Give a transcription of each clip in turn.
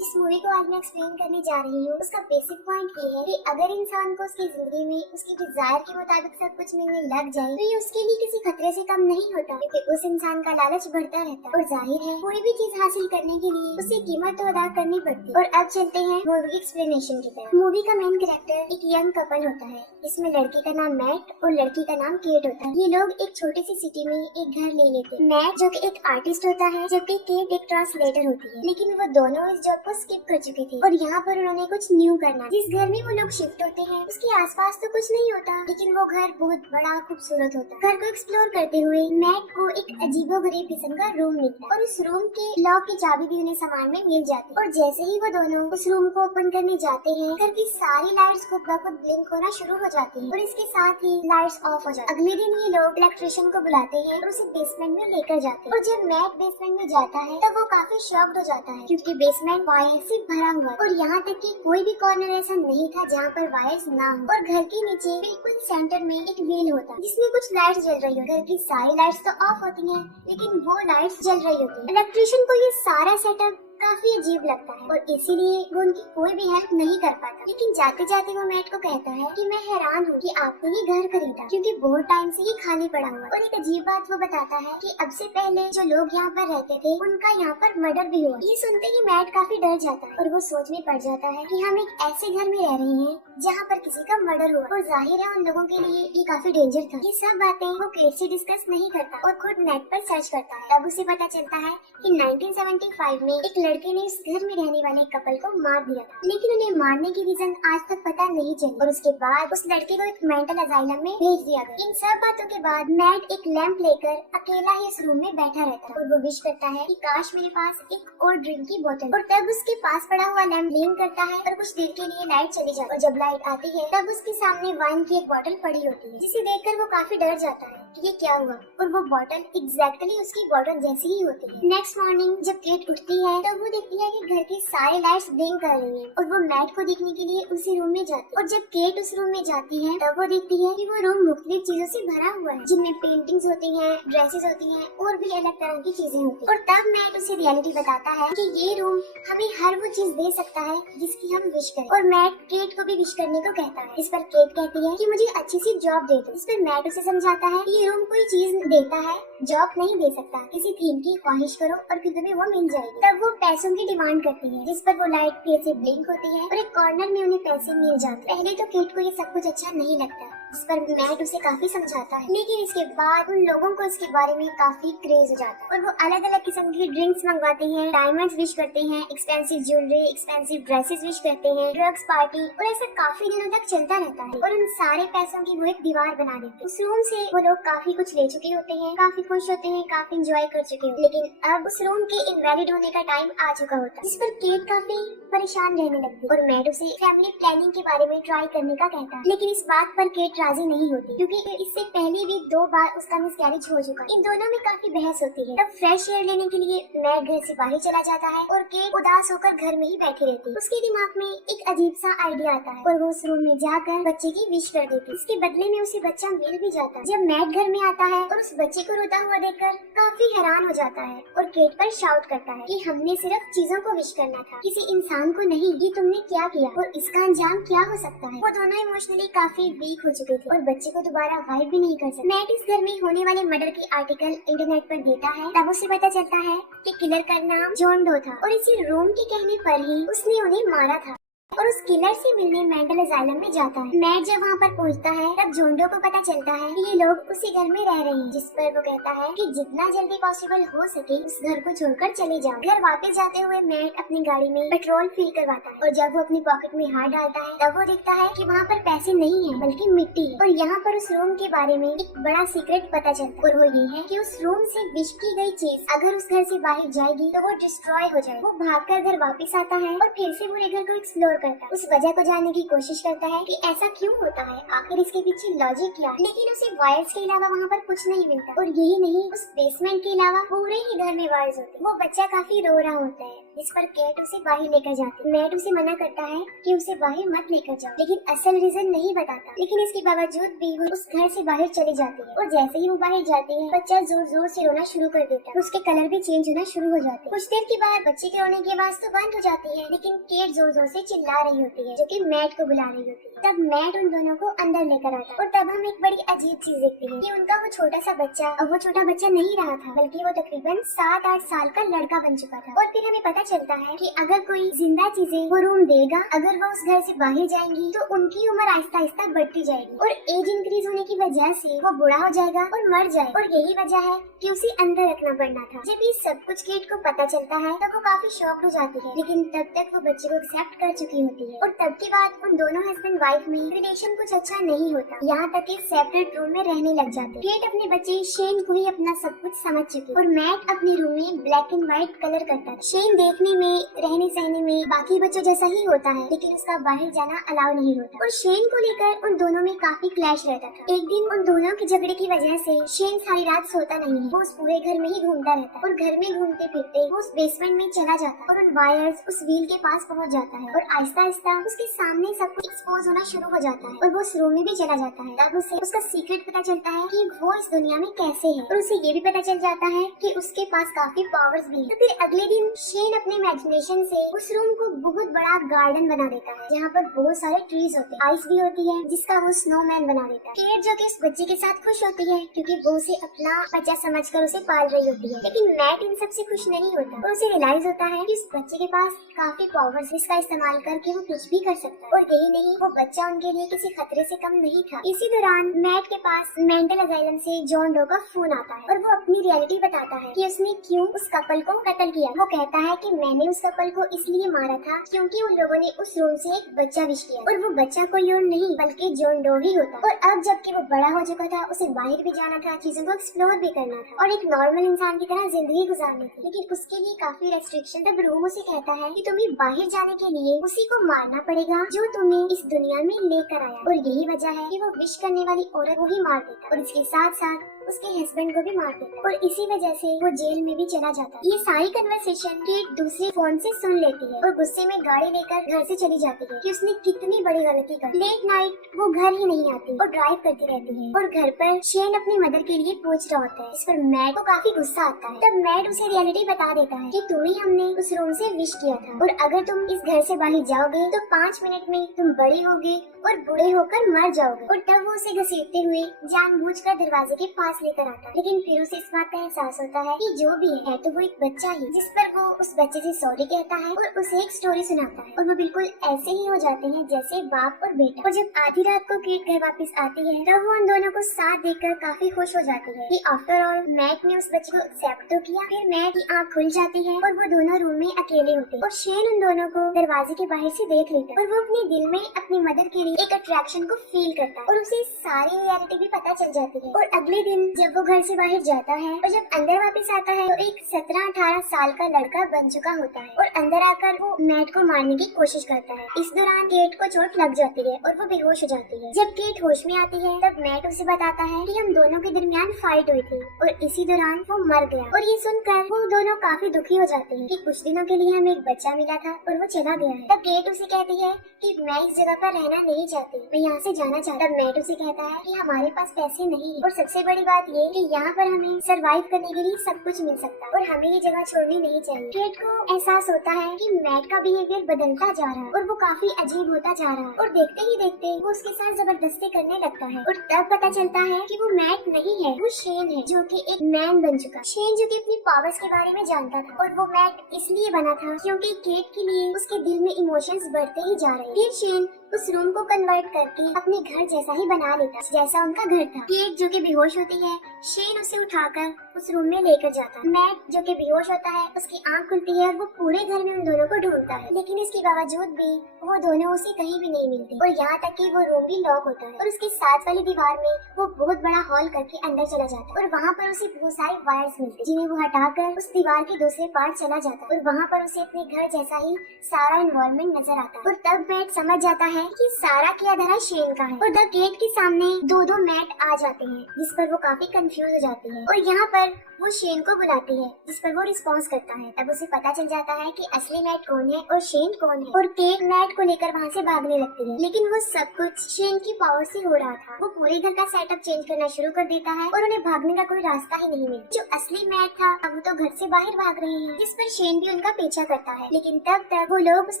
जिस मूवी को आज मैं एक्सप्लेन करने जा रही हूँ उसका बेसिक पॉइंट ये है कि अगर इंसान को उसकी जिंदगी में उसकी डिजायर के मुताबिक सब कुछ मिलने लग जाए तो ये उसके लिए किसी खतरे से कम नहीं होता, क्योंकि उस इंसान का लालच बढ़ता रहता है और जाहिर है कोई भी चीज हासिल करने के लिए उसे कीमत तो अदा करनी पड़ती है। और अब चलते हैं मूवी की एक्सप्लेनेशन की तरफ। मूवी का मेन कैरेक्टर एक यंग कपल होता है। इसमें लड़की का नाम मैट और लड़की का नाम केट होता है। ये लोग एक छोटी सी सिटी में एक घर ले लेते हैं। मैट जो कि एक आर्टिस्ट होता है जबकि केट एक ट्रांसलेटर होती है, लेकिन वो दोनों इस जॉब को स्किप कर चुके थे और यहाँ पर उन्होंने कुछ न्यू करना। जिस घर में वो लोग शिफ्ट होते हैं उसके आसपास तो कुछ नहीं होता, लेकिन वो घर बहुत बड़ा खूबसूरत होता है। घर को एक्सप्लोर करते हुए मैट को एक अजीबोगरीब किस्म का रूम मिलता और उस रूम के लॉक की चाबी भी उन्हें सामान में मिल जाती है। और जैसे ही वो दोनों उस रूम को ओपन करने जाते हैं घर की सारी लाइट्स खुद ब खुद ब्लिंक होना शुरू हो जाती है और इसके साथ ही लाइट्स ऑफ हो जाती है। अगले दिन ये लोग इलेक्ट्रिशियन को बुलाते हैं और उसे बेसमेंट में लेकर जाते हैं। और जब मैट बेसमेंट में जाता है तब वो काफी शॉक्ड हो जाता है, क्योंकि बेसमेंट वायर से भरा हुआ और यहाँ तक कि कोई भी कॉर्नर ऐसा नहीं था जहाँ पर वायर्स ना हो। और घर के नीचे बिल्कुल सेंटर में एक व्हील होता है जिसमें कुछ लाइट्स जल रही होती है। घर की सारी लाइट्स तो ऑफ होती हैं, लेकिन वो लाइट्स जल रही होती है। इलेक्ट्रिशियन को ये सारा सेटअप काफी अजीब लगता है और इसीलिए वो उनकी कोई भी हेल्प नहीं कर पाता। लेकिन जाते जाते वो मैट को कहता है कि मैं हैरान हूँ कि आपने ये घर खरीदा, क्योंकि बहुत टाइम से ये खाली पड़ा हुआ है। और एक अजीब बात वो बताता है कि अब से पहले जो लोग यहाँ पर रहते थे उनका यहाँ पर मर्डर भी हुआ। ये सुनते ही मैट काफी डर जाता है और वो सोच में पड़ जाता है कि हम एक ऐसे घर में रह रहे हैं जहाँ पर किसी का मर्डर हुआ और जाहिर है उन लोगों के लिए ये काफी डेंजर था। ये सब बातें वो केट से डिस्कस नहीं करता और खुद नेट पर सर्च करता है। तब उसे पता चलता है कि 1975 में एक लड़के ने इस घर में रहने वाले कपल को मार दिया था, लेकिन उन्हें मारने की रीजन आज तक पता नहीं चली और उसके बाद उस लड़के को एक मेंटल असाइलम में भेज दिया गया। इन सब बातों के बाद मैट एक लैंप लेकर अकेला ही इस रूम में बैठा रहता है और वो विश करता है कि काश मेरे पास एक और ड्रिंक की बोतल। और तब उसके पास पड़ा हुआ लैंप ब्लिंक करता है और कुछ देर के लिए लाइट चली जाती है और जब लाइट आती है तब उसके सामने वाइन की एक बोतल पड़ी होती है, जिसे देखकर वो काफी डर जाता है कि ये क्या हुआ। और वो बोतल एग्जैक्टली उसकी बोतल जैसी ही होती है। नेक्स्ट मॉर्निंग जब केट उठती है तब वो देखती है कि घर की सारी लाइट्स ब्लिंक कर रही हैं और वो मैट को देखने के लिए उसी रूम में जाती है। और जब केट उस रूम में जाती है तब वो देखती है कि वो रूम मुख्तलिफ चीजों से भरा हुआ है, जिनमें पेंटिंग्स होती हैं, ड्रेसेस होती हैं और भी अलग तरह की चीजें होती हैं। और तब मैट उसे रियलिटी बताता है कि ये रूम हमें हर वो चीज दे सकता है जिसकी हम विश करें। और मैट केट को भी विश करने को कहता है। इस पर केट कहती है कि मुझे अच्छी सी जॉब दे दो। इस पर मैट उसे समझाता है कि ये रूम कोई चीज देता है, जॉब नहीं दे सकता। किसी थीम की ख्वाहिश करो और फिर तुम्हें वो मिल जाएगी। तब वो पैसों की डिमांड करती है, जिस पर वो लाइट फिर से ब्लिंक होती है और एक कॉर्नर में उन्हें पैसे मिल जाते हैं। पहले तो केट को ये सब कुछ अच्छा नहीं लगता, जिस पर मैट उसे काफी समझाता है, लेकिन इसके बाद उन लोगों को इसके बारे में काफी क्रेज हो जाता है और वो अलग अलग किस्म की ड्रिंक्स मंगवाते हैं, डायमंड्स विश करते हैं, expensive jewellery, expensive dresses wish करते हैं, ड्रग्स पार्टी और ऐसा काफी दिनों तक चलता रहता है। और उन सारे पैसों की वो एक दीवार बना देते हैं। उस रूम से वो लोग काफी कुछ ले चुके होते हैं, काफी खुश होते हैं, काफी एंजॉय कर चुके होते हैं, लेकिन अब उस रूम के इनवैलिड होने का टाइम आ चुका होता है, जिस पर केट काफी परेशान रहने लगती है और मैट उसे फैमिली प्लानिंग के बारे में ट्राई करने का कहता है। लेकिन इस बात पर केट राजी नहीं होती, क्योंकि इससे पहले भी 2 बार उसका मिसकैरेज हो चुका है। इन दोनों में काफी बहस होती है। तब फ्रेश एयर लेने के लिए मैट घर से बाहर चला जाता है और केट उदास होकर घर में ही बैठी रहती है। उसके दिमाग में एक अजीब सा आइडिया आता है और वो उस रूम में जाकर बच्चे की विश कर देती है। इसके बदले में उसे बच्चा मिल भी जाता है। जब मैट घर में आता है और उस बच्चे को रोता हुआ देखकर काफी हैरान हो जाता है और केट पर शाउट करता है कि हमने सिर्फ चीजों को विश करना था, किसी इंसान को नहीं। ये तुमने क्या किया और इसका अंजाम क्या हो सकता है। वो दोनों इमोशनली काफी वीक हो चुके थे और बच्चे को दोबारा गायब भी नहीं कर सकते। मैट इस घर में होने वाले मर्डर की आर्टिकल इंटरनेट पर देता है। तब उसे पता चलता है कि किलर का नाम जॉन डो था और इसी रूम के कहने पर ही उसने उन्हें मारा था और उस किलर से मिलने मेंटल असाइलम में जाता है। मैट जब वहाँ पर पहुँचता है तब जोंडो को पता चलता है कि ये लोग उसी घर में रह रहे हैं, जिस पर वो कहता है कि जितना जल्दी पॉसिबल हो सके उस घर को छोड़कर चले जाओ। घर वापस जाते हुए मैट अपनी गाड़ी में पेट्रोल फिल करवाता है और जब वो अपनी पॉकेट में हाथ डालता है तब वो देखता है कि वहाँ पर पैसे नहीं है बल्कि मिट्टी है। और यहाँ पर उस रूम के बारे में एक बड़ा सीक्रेट पता चलता है और वो ये है कि उस रूम से विश की गई चीज अगर उस घर से बाहर जाएगी तो वो डिस्ट्रॉय हो जाएगी। वो भागकर घर वापस आता है और फिर से पूरे घर को एक्सप्लोर करता है, उस वजह को जानने की कोशिश करता है कि ऐसा क्यों होता है, आखिर इसके पीछे लॉजिक क्या है। लेकिन उसे वायर्स के अलावा वहाँ पर कुछ नहीं मिलता और यही नहीं, उस बेसमेंट के अलावा पूरे ही घर में वायर्स होते हैं। वो बच्चा काफी रो रहा होता है जिस पर केट उसे बाहर लेकर जाती है। मैट उसे मना करता है कि उसे बाहर मत लेकर जाओ, लेकिन असल रीजन नहीं बताता। लेकिन इसके बावजूद भी वो उस घर से बाहर चली जाती है और जैसे ही वो बाहर जाती है बच्चा जोर जोर से रोना शुरू कर देता है। उसके कलर भी चेंज होना शुरू हो जाते हैं। कुछ देर के बाद बच्चे के रोने की आवाज तो बंद हो जाती है, लेकिन केट जोर जोर से चिल्ला रही होती है, जो कि मैट को बुला रही होती है। तब मैट उन दोनों को अंदर लेकर आता है और तब हम एक बड़ी अजीब चीज देखते हैं कि उनका वो छोटा सा बच्चा अब वो छोटा बच्चा नहीं रहा था, बल्कि वो तकरीबन 7-8 साल का लड़का बन चुका था। और फिर हमें पता चलता है कि अगर कोई जिंदा चीजें वो रूम देगा, अगर वो उस घर से बाहर जाएंगी तो उनकी उम्र आहिस्ता आहिस्ता बढ़ती जाएगी और एज इंक्रीज होने की वजह से वो बूढ़ा हो जाएगा और मर जाएगा। और यही वजह है कि उसे अंदर रखना पड़ना था। जब ये सब कुछ केट को पता चलता है तब वो काफी शॉक्ड हो जाती है, लेकिन तब तक वो बच्चे को एक्सेप्ट कर चुकी होती है। और तब के बाद उन दोनों हस्बैंड वाइफ में रिलेशन कुछ अच्छा नहीं होता, यहाँ तक कि सेपरेट रूम में रहने लग जाते। केट अपने बच्चे शेन को ही अपना सब कुछ समझ चुकी और मैट अपने रूम में ब्लैक एंड व्हाइट कलर करता था। शेन देखने में, रहने सहने में बाकी बच्चों जैसा ही होता है, लेकिन उसका बाहर जाना अलाउ नहीं होता। और शेन को लेकर उन दोनों में काफी क्लैश रहता था। एक दिन उन दोनों के झगड़े की वजह से शेन सारी रात सोता नहीं है, वो उस पूरे घर में ही घूमता रहता है और घर में घूमते फिरते वो उस बेसमेंट में चला जाता है और उन वायर्स उस व्हील के पास पहुंच जाता है और आहिस्ता आहिस्ता उसके सामने सब कुछ एक्सपोज होना शुरू हो जाता है और वो उस रूम में भी चला जाता है। तब उसे उसका सीक्रेट पता चलता है कि वो इस दुनिया में कैसे है और उसे ये भी पता चल जाता है कि उसके पास काफी पावर्स भी है। तो फिर अगले दिन शेन अपने इमेजिनेशन से उस रूम को बहुत बड़ा गार्डन बना देता है, जहाँ पर बहुत सारे ट्रीज होते हैं, आइस भी होती है, जिसका वो स्नोमैन बना देता है। केट जो कि इस बच्चे के साथ खुश होती है क्योंकि वो उसे अपना बच्चा समझकर उसे पाल रही होती है, लेकिन मैट इन सब से खुश नहीं होता और उसे रियलाइज होता है कि इस बच्चे के पास काफी पावर्स, जिसका इस्तेमाल करके वो कुछ भी कर सकता है। और यही नहीं, वो बच्चा उनके लिए किसी खतरे से कम नहीं था। इसी दौरान मैट के पास मेंटल असाइलम से जॉन डो का फोन आता है और वो अपनी रियलिटी बताता है कि उसने क्यों उस कपल को कत्ल किया। वो कहता है कि मैंने उस कपल को इसलिए मारा था क्योंकि उन लोगों ने उस रूम से एक बच्चा विश किया और वो बच्चा कोई और नहीं बल्कि जॉन डो ही होता। और अब जबकि वो बड़ा हो चुका था, उसे बाहर भी जाना था, चीजों को एक्सप्लोर भी करना था और एक नॉर्मल इंसान की तरह जिंदगी गुजारनी थी, लेकिन उसके लिए काफी रेस्ट्रिक्शन। तब रूम उसे कहता है कि तुम्हें बाहर जाने के लिए उसी को मारना पड़ेगा जो तुम्हें इस दुनिया में लेकर आया। और यही वजह है कि वो विश करने वाली औरत को ही मार देता और इसके साथ साथ उसके हस्बैंड को भी मार देता और इसी वजह से वो जेल में भी चला जाता है। ये सारी कन्वर्सेशन केट दूसरे फोन से सुन लेती है और गुस्से में गाड़ी लेकर घर से चली जाती है कि उसने कितनी बड़ी गलती कर। लेट नाइट वो घर ही नहीं आती और ड्राइव करती रहती है और घर पर शेन अपनी मदर के लिए पूछ रहा होता है, इस पर मैट को काफी गुस्सा आता है। तब मैट उसे रियलिटी बता देता है कि तुम्हें हमने उस रूम से विश किया था और अगर तुम इस घर से बाहर जाओगे तो 5 मिनट में तुम बड़े होगे और बूढ़े होकर मर जाओगे। और तब वो उसे घसीटते हुए जानबूझकर दरवाजे के पास लेकर आता है, लेकिन फिर उसे इस बात का एहसास होता है कि जो भी है तो वो एक बच्चा ही, जिस पर वो उस बच्चे से सॉरी कहता है और उसे एक स्टोरी सुनाता है और वो बिल्कुल ऐसे ही हो जाते हैं जैसे बाप और बेटा। और जब आधी रात को केट घर वापस आती है तब वो उन दोनों को साथ देखकर काफी खुश हो जाती है कि आफ्टर ऑल मैट ने उस बच्चे को एक्सेप्ट तो किया। फिर मैट की आँख खुल जाती है और वो दोनों रूम में अकेले होते हैं और शेन उन दोनों को दरवाजे के बाहर से देख लेता है और वो अपने दिल में अपनी मदर के लिए एक अट्रैक्शन को फील करता है और उसे सारी रियलिटी भी पता चल जाती है। और अगले दिन जब वो घर से बाहर जाता है और जब अंदर वापस आता है तो एक 17-18 साल का लड़का बन चुका होता है और अंदर आकर वो मैट को मारने की कोशिश करता है। इस दौरान केट को चोट लग जाती है और वो बेहोश हो जाती है। जब केट होश में आती है तब मैट उसे बताता है कि हम दोनों के दरमियान फाइट हुई थी और इसी दौरान वो मर गया। और ये सुनकर वो दोनों काफी दुखी हो जाते हैं कि कुछ दिनों के लिए हमें एक बच्चा मिला था और वो चला गया है। तब केट उसे कहती है कि मैं इस जगह पर रहना नहीं चाहती, मैं यहाँ से जाना चाहता। तब मैट उसे कहता है कि हमारे पास पैसे नहीं है और सबसे बड़ी बात ये कि यहाँ पर हमें सरवाइव करने के लिए सब कुछ मिल सकता है और हमें ये जगह छोड़नी नहीं चाहिए। केट को एहसास होता है कि मैट का बिहेवियर बदलता जा रहा है और वो काफी अजीब होता जा रहा है और देखते ही देखते वो उसके साथ जबरदस्ती करने लगता है। और तब पता चलता है कि वो मैट नहीं है, वो शेन है जो कि एक मैन बन चुका। शेन जो कि अपनी पावर्स के बारे में जानता था और वो मैट इसलिए बना था क्योंकि केट के लिए उसके दिल में इमोशंस बढ़ते ही जा रहे। फिर शेन उस रूम को कन्वर्ट करके अपने घर जैसा ही बना लेता जैसा उनका घर था। केट जो कि बेहोश होती है, शेन उसे उठाकर उस रूम में लेकर जाता है। मैट जो कि बेहोश होता है, उसकी आंख खुलती है और वो पूरे घर में उन दोनों को ढूंढता है, लेकिन इसके बावजूद भी वो दोनों उसे कहीं भी नहीं मिलते और यहाँ तक कि वो रूम भी लॉक होता है और उसके साथ वाली दीवार में वो बहुत बड़ा हॉल करके अंदर चला जाता है और वहाँ पर उसे बहुत सारे वायर्स मिलते जिन्हें वो हटाकर उस दीवार के दूसरे पार्ट चला जाता है और वहाँ पर उसे अपने घर जैसा ही सारा एनवायरनमेंट नजर आता है। और तब मैट समझ जाता है कि सारा की आधार शेन का है और द गेट के सामने दो मैट आ जाते हैं जिस पर वो काफी कंफ्यूज हो जाती है और यहाँ पर वो शेन को बुलाती है, जिस पर वो रिस्पॉन्स करता है। तब उसे पता चल जाता है कि असली मैट कौन है और शेन कौन है, और केट मैट को लेकर वहाँ से भागने लगती है। लेकिन वो सब कुछ शेन की पावर से हो रहा था। वो पूरे घर का सेटअप चेंज करना शुरू कर देता है और उन्हें भागने का कोई रास्ता ही नहीं मिला। जो असली मैट था अब वो तो घर से बाहर भाग रहे हैं, जिस पर शेन भी उनका पीछा करता है। लेकिन तब तक वो लोग उस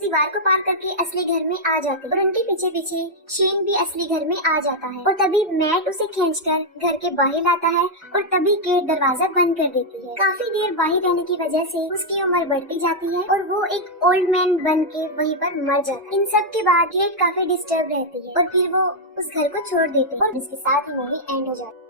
दीवार को पार करके असली घर में आ जाते हैं और उनके पीछे पीछे शेन भी असली घर में आ जाता है। और तभी मैट उसे खींचकर घर के बाहर लाता है और तभी केट दरवाजा बंद कर देती है। काफी देर बाहर रहने की वजह से उसकी उम्र बढ़ती जाती है और वो एक ओल्ड मैन बन के वहीं पर मर जाता है। इन सब के बाद केट काफी डिस्टर्ब रहती है और फिर वो उस घर को छोड़ देते हैं और इसके साथ ही मूवी एंड हो जाती है।